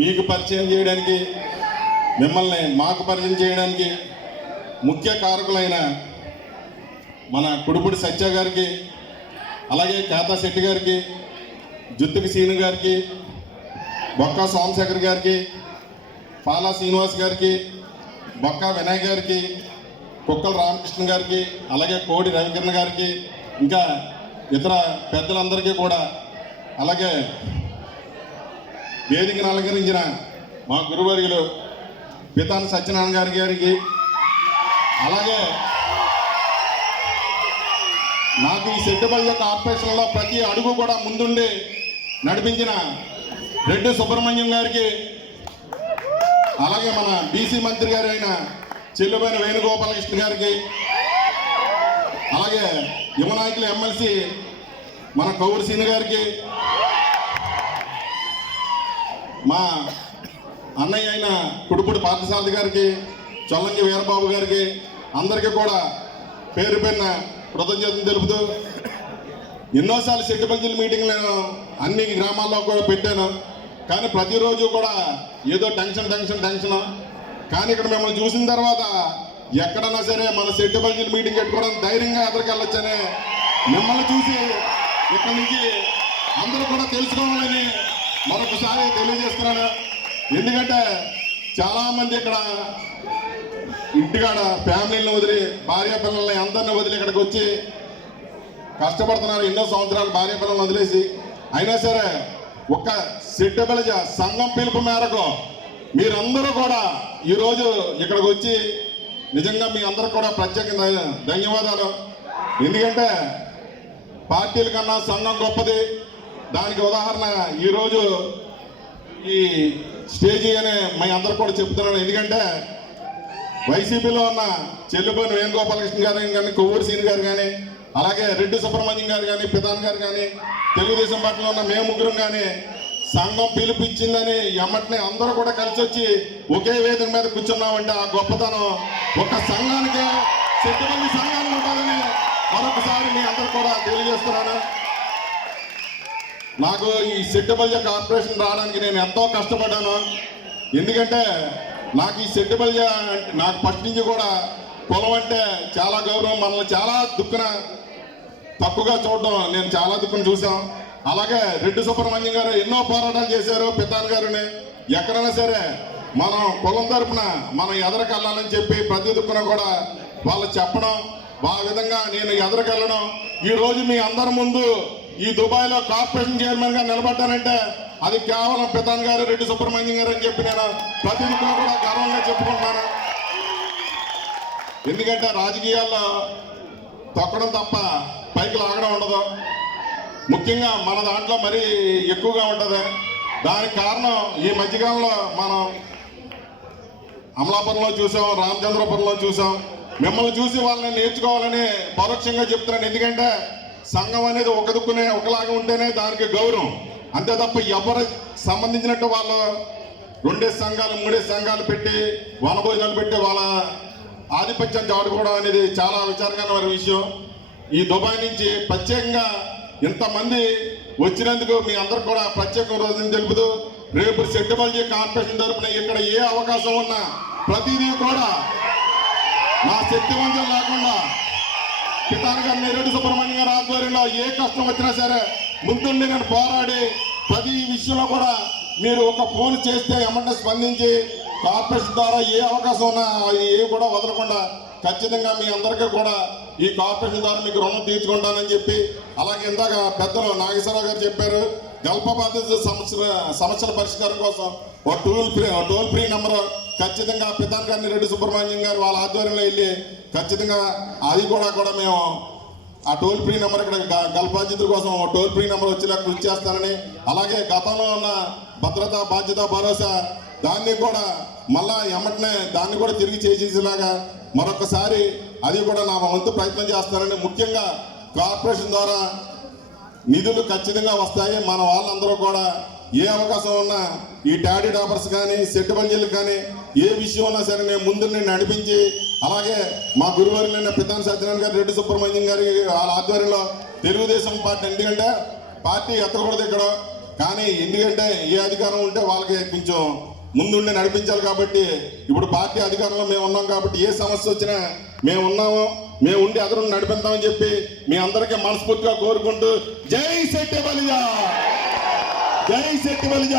మీకు పరిచయం చేయడానికి, మిమ్మల్ని మాకు పరిచయం చేయడానికి ముఖ్య కారకులైన మన కుడుపుడి సత్య గారికి, అలాగే ఖాతా శెట్టి గారికి, జుత్తుకి సీను గారికి, బొక్క సోమశేఖర్ గారికి, పాలా శ్రీనివాస్ గారికి, బొక్క వినాయక్ గారికి, కుక్కల రామకృష్ణ గారికి, అలాగే కోడి రవికిరణ్ గారికి, ఇంకా ఇతర పెద్దలందరికీ కూడా, అలాగే వేదికను అలంకరించిన మా గురువర్యులు పితాని సత్యనారాయణ గారికి, అలాగే నాకు ఈ సెట్టుబల్య కార్పొరేషన్లో ప్రతి అడుగు కూడా ముందుండి నడిపించిన రెడ్డి సుబ్రహ్మణ్యం గారికి, అలాగే మన బీసీ మంత్రి గారు అయిన చెల్లుబైన వేణుగోపాలకృష్ణ గారికి, అలాగే యువనాయకులు ఎమ్మెల్సీ మన కౌరు సీని గారికి, మా అన్నయ్య అయిన కుడుపుడి పార్థసారథి గారికి, చొల్లంగి వీరబాబు గారికి, అందరికీ కూడా పేరు పేరున కృతజ్ఞతలు తెలుపుతూ, ఎన్నోసార్లు సెట్టుబల్జీల మీటింగ్ నేను అన్ని గ్రామాల్లో కూడా పెట్టాను. కానీ ప్రతిరోజు కూడా ఏదో టెన్షన్ కానీ ఇక్కడ మిమ్మల్ని చూసిన తర్వాత ఎక్కడన్నా సరే మన సెట్టుబల్జీల మీటింగ్ పెట్టుకోవడం ధైర్యంగా ఎదురుకెళ్ళొచ్చని మిమ్మల్ని చూసి ఇక్కడి నుంచి అందరూ కూడా తెలుసుకోవాలని మరొకసారి తెలియజేస్తున్నాను. ఎందుకంటే చాలామంది ఇక్కడ ఇంటికాడ ఫ్యామిలీని వదిలి, భార్య పిల్లల్ని అందరిని వదిలి ఇక్కడికి వచ్చి కష్టపడుతున్నారు. ఎన్నో సంవత్సరాలు భార్య పిల్లల్ని వదిలేసి, అయినా సరే ఒక్క సెట్టుబల్జ సంఘం పిలుపు మేరకు మీరందరూ కూడా ఈరోజు ఇక్కడికి వచ్చి నిజంగా మీ అందరికి కూడా ప్రత్యేకంగా ధన్యవాదాలు. ఎందుకంటే పార్టీల కన్నా సంఘం గొప్పది. దానికి ఉదాహరణ ఈరోజు ఈ స్టేజీ అనే మీ అందరికి కూడా చెప్తున్నాను. ఎందుకంటే వైసీపీలో ఉన్న చెల్లుబోని వేణుగోపాలకృష్ణ గారు కానీ, కొవ్వూరు సీని గారు కానీ, అలాగే రెడ్డి సుబ్రహ్మణ్యం గారు కానీ, పితాన్ గారు కానీ, తెలుగుదేశం పార్టీలో ఉన్న మేము ముగ్గురం కానీ సంఘం పిలిపించిందని ఎమ్మటిని అందరూ కూడా కలిసి వచ్చి ఒకే వేదిక మీద కూర్చున్నామంటే ఆ గొప్పతనం ఒక సంఘానికే, సెట్టుబల్లి సంఘానికి ఉంటుందని మరొకసారి మీ అందరూ కూడా తెలియజేస్తున్నాను. నాకు ఈ సెట్టుబల్జ కార్పొరేషన్ రావడానికి నేను ఎంతో కష్టపడ్డాను. ఎందుకంటే నాకు ఈ సెట్టుబల్జ నాకు ఫస్ట్ నుంచి కూడా కులం అంటే చాలా గౌరవం. మనల్ని చాలా తక్కువగా చూడడం నేను చాలా దుఃఖం చూసాం. అలాగే రెడ్డి సుబ్రహ్మణ్యం గారు ఎన్నో పోరాటాలు చేశారు. పితాన్ గారిని ఎక్కడైనా సరే మనం కులం తరపున మనం ఎదరకెళ్ళాలని చెప్పి ప్రతి దుఃఖన కూడా వాళ్ళు చెప్పడం, ఆ విధంగా నేను ఎదరకెళ్ళడం, ఈరోజు మీ అందరి ముందు ఈ దుబాయ్లో కార్పొరేషన్ చైర్మన్ గా నిలబడ్డానంటే అది కేవలం పితాన్ గారు, రెడ్డి సుబ్రహ్మణ్యం గారు అని చెప్పి నేను ప్రతి దుఃఖన కూడా గర్వంగా చెప్పుకుంటున్నాను. ఎందుకంటే రాజకీయాల్లో తొక్కడం తప్ప పైకి లాగడం ఉండదు. ముఖ్యంగా మన దాంట్లో మరీ ఎక్కువగా ఉంటుంది. దానికి కారణం ఈ మధ్యకాలంలో మనం అమలాపురంలో చూసాం, రామచంద్రపురంలో చూసాం. మిమ్మల్ని చూసి వాళ్ళని నేర్చుకోవాలని పరోక్షంగా చెప్తున్నాను. ఎందుకంటే సంఘం అనేది ఒక దుక్కునే ఒకలాగా ఉంటేనే దానికి గౌరవం, అంతే తప్ప ఎవరు సంబంధించినట్టు వాళ్ళు 2 సంఘాలు 3 సంఘాలు పెట్టి వనభోజనాలు పెట్టి వాళ్ళ ఆధిపత్యం చాటుకోవడం అనేది చాలా విచారకరమైన విషయం. ఈ దుబాయ్ నుంచి ప్రత్యేకంగా ఇంతమంది వచ్చినందుకు మీ అందరు కూడా ప్రత్యేక రోజుని తెలుపుతూ, రేపు సెట్టుబల్జీ కార్పొరేషన్ తరపున ఇక్కడ ఏ అవకాశం ఉన్నా ప్రతిదీ కూడా నా శక్తి వంచన లేకుండా పితాన్ గారిని, రెడ్డి సుబ్రహ్మణ్యం గారి ఆధ్వర్యంలో ఏ కష్టం వచ్చినా సరే ముందుండి నేను పోరాడి ప్రతి విషయంలో కూడా మీరు ఒక ఫోన్ చేస్తే ఎమ్మటే స్పందించి కార్పొరేషన్ ద్వారా ఏ అవకాశం ఉన్నా ఏ కూడా వదలకుండా ఖచ్చితంగా మీ అందరికీ కూడా ఈ కార్పొరేషన్ ద్వారా మీకు రుణం తీర్చుకుంటానని చెప్పి, అలాగే ఇందాక పెద్దలు నాగేశ్వరరావు గారు చెప్పారు, గల్ప బాధిత సమస్యల పరిష్కారం కోసం ఒక టోల్ ఫ్రీ నెంబర్ ఖచ్చితంగా పితాన్ గారిని, రెడ్డి సుబ్రహ్మణ్యం గారు వాళ్ళ ఆధ్వర్యంలో వెళ్ళి ఖచ్చితంగా అది కూడా మేము ఆ టోల్ ఫ్రీ నెంబర్ ఇక్కడ గల్పాజితుల కోసం టోల్ ఫ్రీ నెంబర్ వచ్చేలా కృషి చేస్తానని, అలాగే గతంలో ఉన్న భద్రత బాధ్యత భరోసా దాన్ని కూడా మళ్ళా ఎమ్మటనే దాన్ని కూడా తిరిగి చేసేలాగా మరొకసారి అది కూడా నా వంతు ప్రయత్నం చేస్తానని, ముఖ్యంగా కార్పొరేషన్ ద్వారా నిధులు ఖచ్చితంగా వస్తాయి. మన వాళ్ళందరూ కూడా ఏ అవకాశం ఉన్నా ఈ టాడీ డాబర్స్ కానీ, సెట్టుబల్జీలకు కానీ ఏ విషయం ఉన్నా సరే నేను ముందు నడిపించి, అలాగే మా గురువారులైన పితాన్ సత్యనారాయణ గారు, రెడ్డి సుబ్రహ్మణ్యం గారి వాళ్ళ ఆధ్వర్యంలో తెలుగుదేశం పార్టీ, ఎందుకంటే పార్టీ ఎత్తకూడదు ఇక్కడ కానీ ఎందుకంటే ఏ అధికారం ఉంటే వాళ్ళకి కొంచెం ముందుండి నడిపించాలి కాబట్టి ఇప్పుడు పార్టీ అధికారంలో మేము ఉన్నాం కాబట్టి ఏ సమస్య వచ్చినా మేము ఉన్నాము, మేము ఉండి అదరు నడిపిస్తామని చెప్పి మీ అందరికీ మనస్ఫూర్తిగా కోరుకుంటూ జై శెట్టి బలిజ, జై శెట్టి బలిజ.